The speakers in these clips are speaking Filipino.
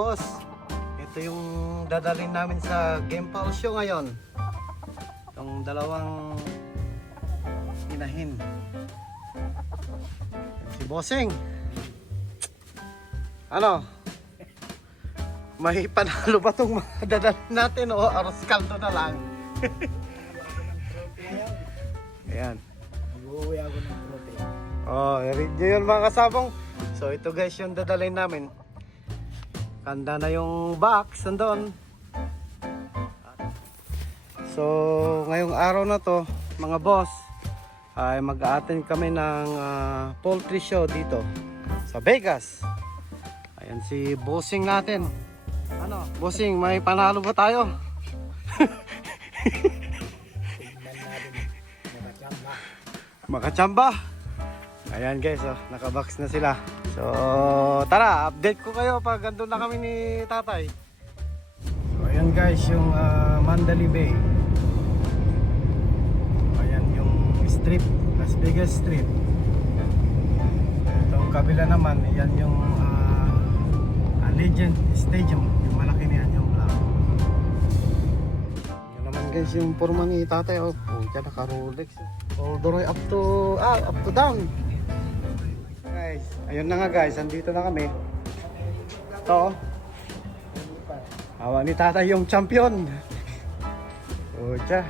boss, ito yung dadalhin namin sa Game Pal Show ngayon. Itong dalawang inahin. Si Bossing. Ano? May panalo ba itong mga dadalhin natin o aros kaldo na lang? Ayan. Mag-uwi ako ng protein. Oh, read nyo yun mga kasabong. So ito guys yung dadalhin namin. Kanda na yung box nandun. So ngayong araw na to mga boss ay mag-a-attend kami ng poultry show dito sa Vegas. Ayan si Bossing natin. Ano? Bossing, may panalo ba tayo? Makachamba. Ayan guys, oh, nakabox na sila. So tara, update ko kayo pag andun na kami ni tatay. So ayan guys, yung Mandalay Bay. Ayan yung strip, Las Vegas Strip. Itong kabila naman, ayan yung Allegiant Stadium. Yung malaki niyan, yung black. Yan naman guys, yung forma ni tatay. Oh, dyan naka-Rolex. All the way up to down. Guys, ayun na nga guys, andito na kami. Ito. Hawa ni tatay yung champion. O dyan.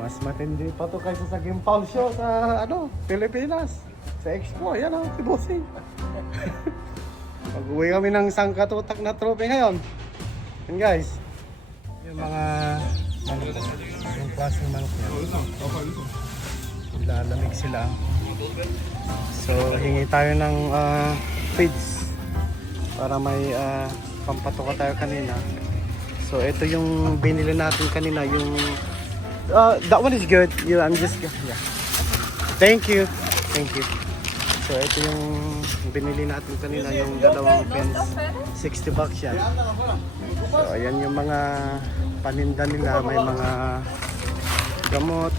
Mas matindi pa to kaysa sa Game Pal Show sa Pilipinas. Sa Expo, ayan si Bossing. Pag-uwi kami ng sangkatutak na trophy ngayon. Yan guys. Yung mga manok. Yung klaseng manok niya. Lalamig sila. So hingi tayo ng feeds para may pampatuka tayo kanina. So ito yung binili natin kanina, yung that one is good. I'm just Thank you. So ito yung binili natin kanina, yung dalawang pens, $60 yan. So ayan yung mga paninda nila, may mga gamot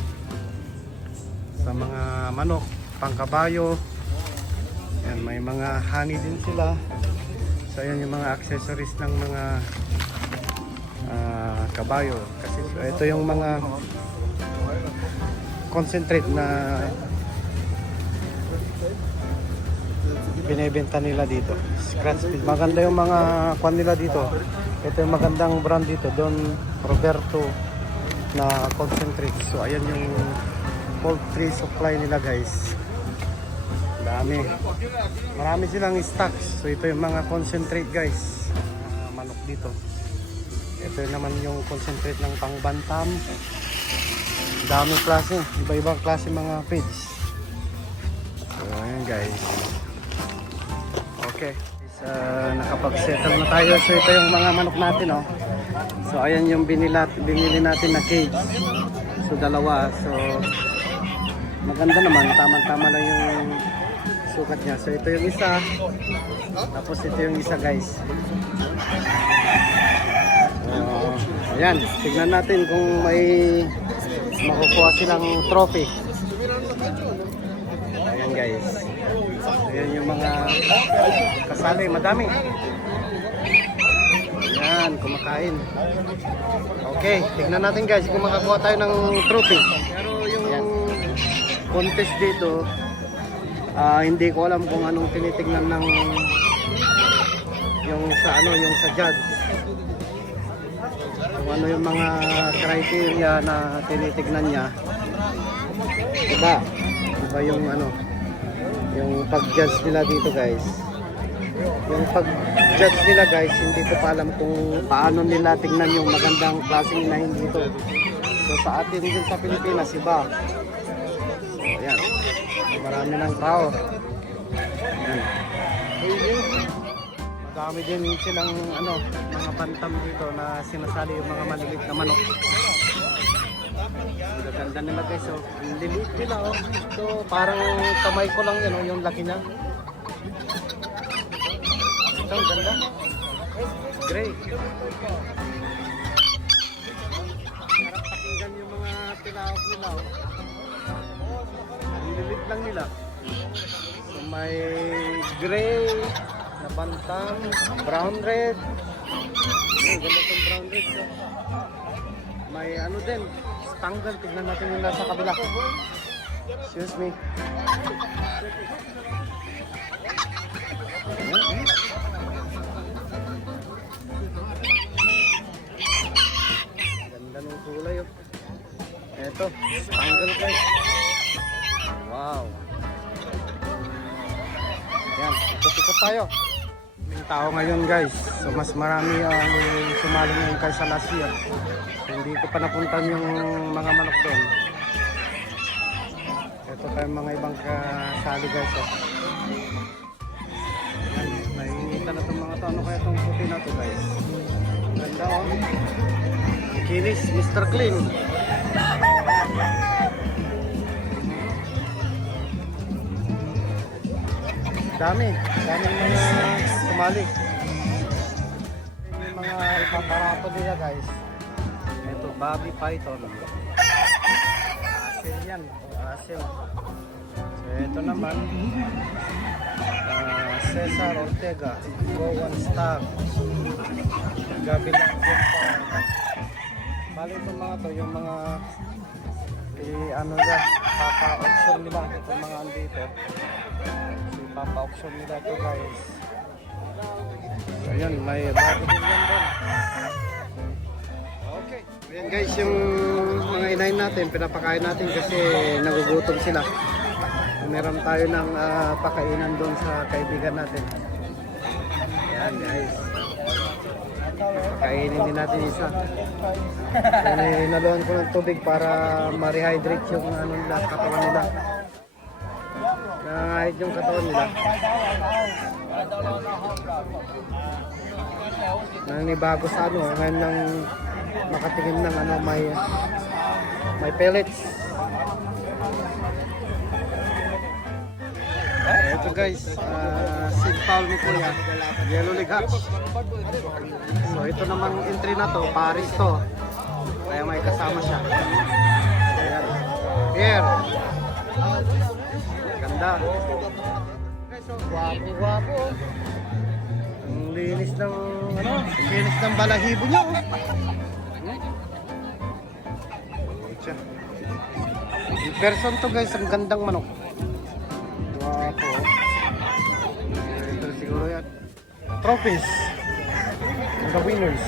sa mga manok, pangkabayo. Ayan, may mga honey din sila. So ayan yung mga accessories ng mga kabayo. Kasi so, ito yung mga concentrate na binibenta nila dito. Scratch feed. Maganda yung mga kwan nila dito. Ito yung magandang brand dito. Don Roberto na concentrate. So ayan yung poultry supply nila guys. Dami. Marami silang stocks. So ito yung mga concentrate guys. Manok dito. Ito naman yung concentrate ng pangbantam. Daming klase. Iba-ibang klase mga feeds. So ayan guys. Okay. Nakapag-settle na tayo. So ito yung mga manok natin. Oh. So ayan yung binili natin na cage. So dalawa. So maganda naman, tama-tama lang yung sukat niya. So ito yung isa. Tapos ito yung isa guys. Ayan, tignan natin kung may makukuha silang trophy. Ayan guys. Ayan yung mga kasali, madami. Ayan, kumakain. Okay, tignan natin guys kung makakuha tayo ng trophy. Pero yung contest dito, hindi ko alam kung anong tinitingnan ng yung sa judge. Kung ano yung mga criteria na tinitingnan niya. Iba yung yung pag-judge nila dito guys. Yung pag-judge nila guys, hindi ko pa alam kung paano nila tingnan yung magandang klaseng inahin dito. So sa atin din sa Pilipinas, iba. Ayan. Marami ng tao. Ayan. Madami din silang mga pantam dito na sinasali yung mga maliliit na manok. Gaganda nila guys. So, liliit nila oh. So parang kamay ko lang yan yung laki niya. Ito ang ganda. Gray. Harap pakinggan yung mga tilawak nila oh. Lilit lang nila. So may gray, na bantang, brown red. Ganda itong brown red. So. May ano din, stangle. Tignan natin yung nasa kabila. Excuse me. Ganda ng kulay. Oh. Ito, stangle guys. Wow. Yan, ikot-ikot tayo. May tao ngayon guys. So mas marami ang sumali ngayon kaysa last year. So, hindi ko pa napuntan yung mga manok doon. Ito pa yung mga ibang kasali guys. Oh. Yan, naiinita na itong mga to. Ano kaya itong puti na to guys? Ganda oh. Kinis, Mr. Clean. Dami mga sumali. Yung mga ipaparato nila guys. Ito, Bobby Python. Asil yan. Asil. So ito naman. Cesar Ortega. Rowan Stag. Gabi lang din pa. Bali itong mga to, yung mga ano na, papa-auction nila. Itong mga andito. Papa-auction nila ito guys. So yun, may bago din yan doon. Okay. Ayan guys, yung mga inahin natin, pinapakain natin kasi nagugutom sila. Meron tayo ng pakainan doon sa kaibigan natin. Ayan guys. Pakainin din natin isa. Naluan ko ng tubig para ma-rehydrate yung ano nila, katawan nila. Nangahit yung katawan nila. Nanibago sa ano, ngayon lang makatingin ng ano, may pellets. Ito guys, St. Paul ni Kuya, Yellow Leg Hatch. So ito namang entry na to, Paris to. Kaya may kasama siya. Ayan. Here. Ganda. Guwapo. Ang linis ng ano, linis ng balahibo niya. In person to guys, ang gandang manok. Guwapo. Ito siguro yan. Trophies. The winners.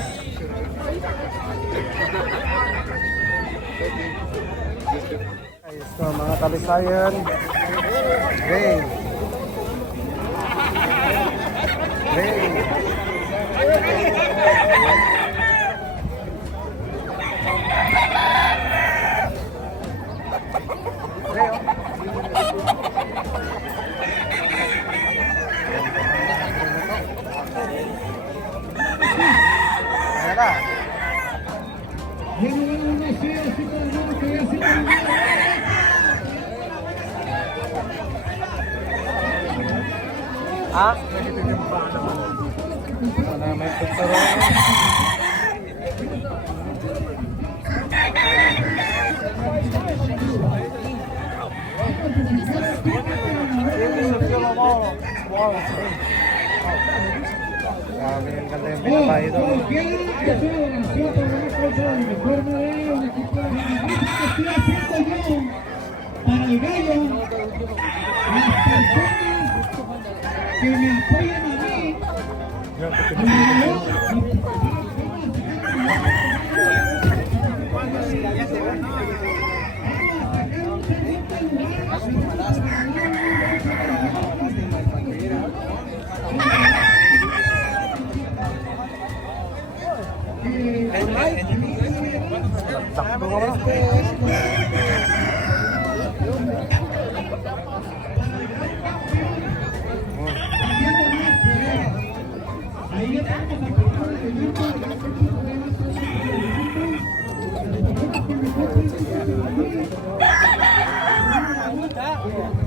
Ayos to mga talisayan. Rain. Ah? Wala may pagtaro. Grabe yung ganda yung binabahay doon. Para el gallo, las personas que me apoyan a mí, Sakto nga ba? ahí estamos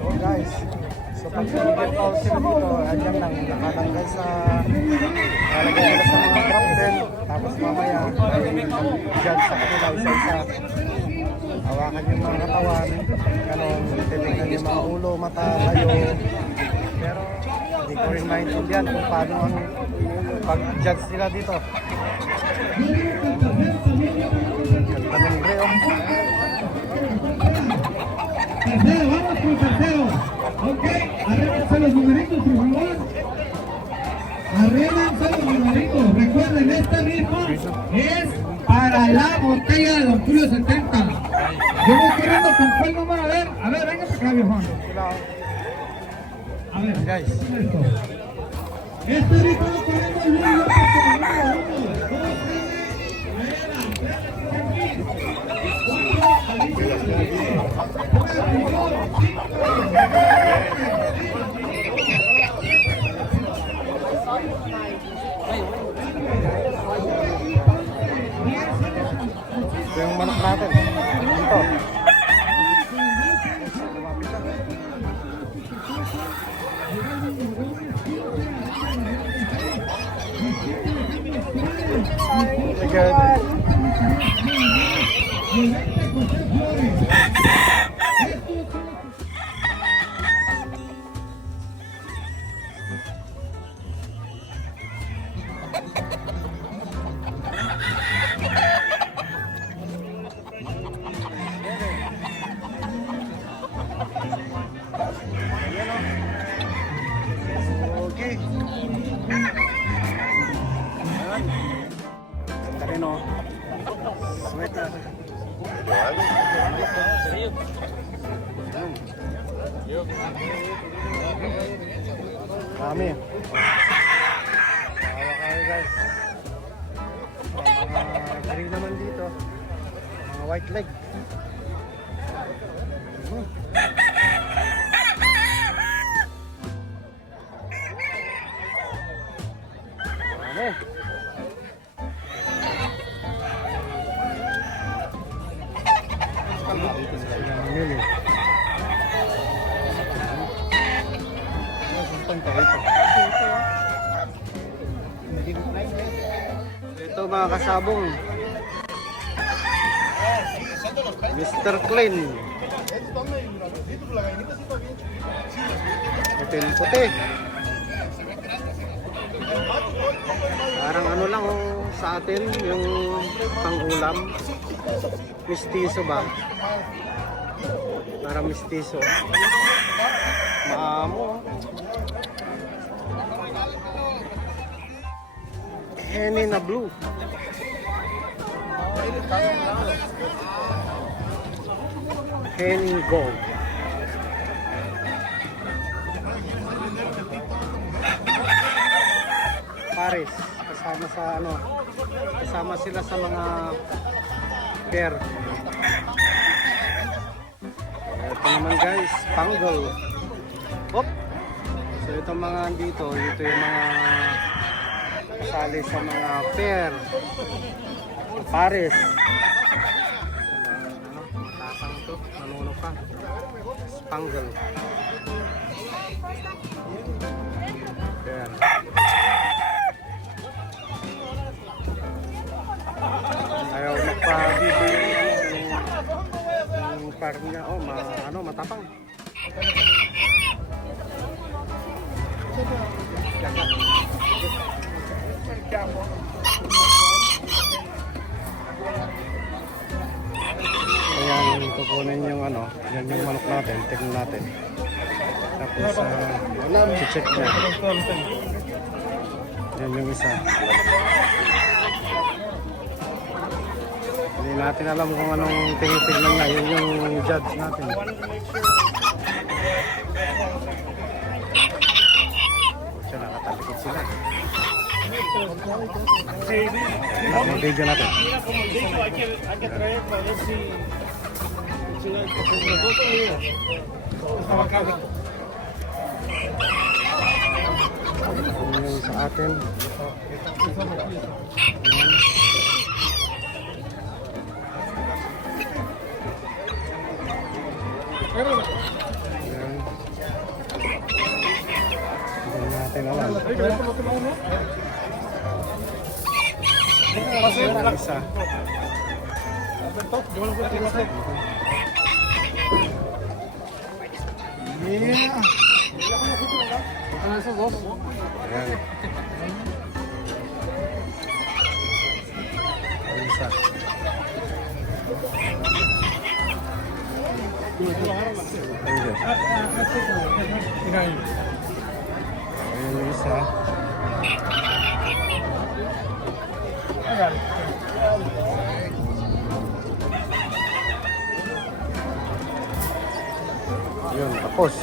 Oh guys, so pag sinigil pa ako sila dito, andyan lang, nakalagay sa mga drop din, tapos mamaya ay judge sa kanila isa-isa. Hawakan yung mga katawan, ganon, titignan yung mga ulo, mata, layo, pero hindi Hindi ko rin maintindihan kung paano ang pag-judge nila dito. Ganda ng Reo. Tercero, vamos con tercero. Ok, arrébense los numeritos, por favor. Arrébense los numeritos. Recuerden, esta rifa es para la botella de Don Julio 70. Yo voy corriendo con cuál número. A ver, venga para acá, viejón. A ver, Guys. esto. Este rifa lo ponemos luego porque el número 1, 2, 3, Ito yung manok natin. Ito. Good. Okay. Ayan. Ganda rin oh. Sweat na. Kami. Tawa kayo guys. Mga green naman dito. Mga white leg. Ano? Yun eh. Ito mga kasabong, Mr. Clean. Puti-puti. Parang ano lang oh, sa atin yung pang-ulam. Mistiso ba? Parang mistiso. Maamo. Henny na blue. Henny gold. Paris. Kasama sa ano. Kasama sila sa mga pair. Ito naman guys, Pangal. Hop. So itong mga dito, ito yung mga kasali sa mga pair. Pares. Ano, matasang to, nanuno pa. Pangal. Pair. Ayaw magpa-video yung par niya. Oh, matapang. Ayan, kukunin yung ano, yan yung manok natin, tignan natin. Tapos, check niya. Yan yung isa. Hindi natin alam kung anong tinitignan niya, yun yung judge natin. Siya, nakatalikod sila. Ang video natin. Yung sa atin. Ayan. Hindi natin alam. Isa. Yeah. Ayan. Ayan isa. Ayan. Ayan yung isa. Yun, tapos.